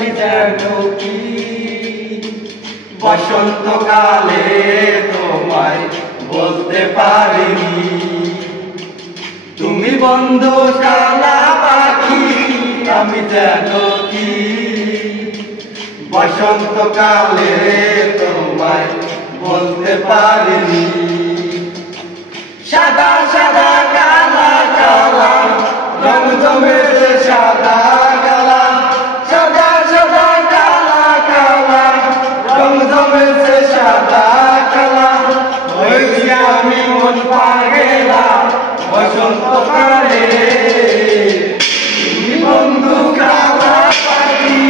আমি যেন কি বসন্তকালে তোমায় বলতে পারিনি। তুমি বন্ধু কালা পাখি, আমি যেন কি বসন্তকালে তোমায় বলতে পারিনি। সাদা সাদা কালা কালা রং জমেছে সাদা কালা, সাদা সাদা কালা কালা রং জমেছে সাদা কালা। হয়েছি আমি মন পাগেলা বসন্তকালে। তুমি বন্ধু কালা পাখি,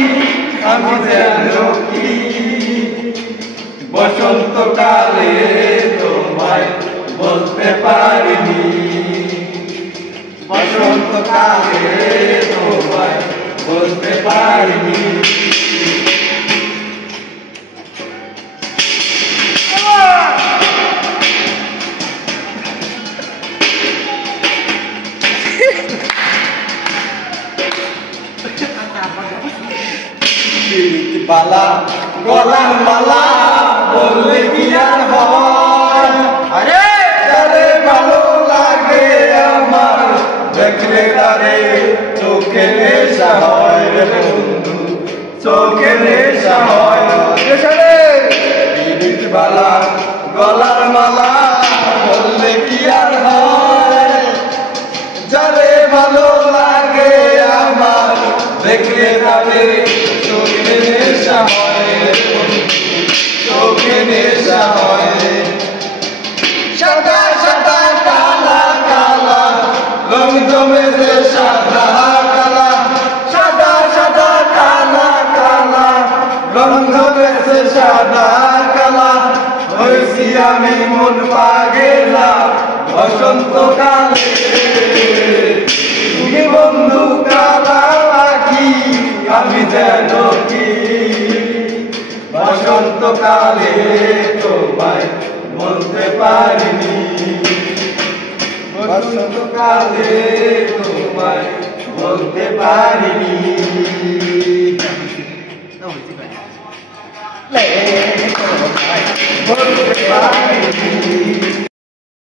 আমি যেন কি বসন্তকালে তোমায় বলতে পারিনি। বসন্তকালে তোমায় বলতে পারিনি। বালা গলার মালা বললে কি আর হয়? আরে তারে ভালো লাগে আমার, দেখলে তারে চোখে নেশা হয় রে বন্ধু, চোখে নেশা হয়। বালা গলার মালা বললে কি আর হয়? যারে ভালো লাগে আমার, দেখলে তারে চোখে নেশা হয়, চোখে নেশা হয়। সাদা সাদা কালা কালা রং জমেছে সাদা কালা, সাদা সাদা কালা কালা রং জমেছে সাদা কালা। হয়েছি আমি মন পাগেলা বসন্তকালে। তুমি বন্ধু কালা পাখি, আমি যেন কি বসন্তকালে তোমায় বলতে পারিনি। বসন্তকালে তোমায় বলতে পারিনি। বলতে পারিনি।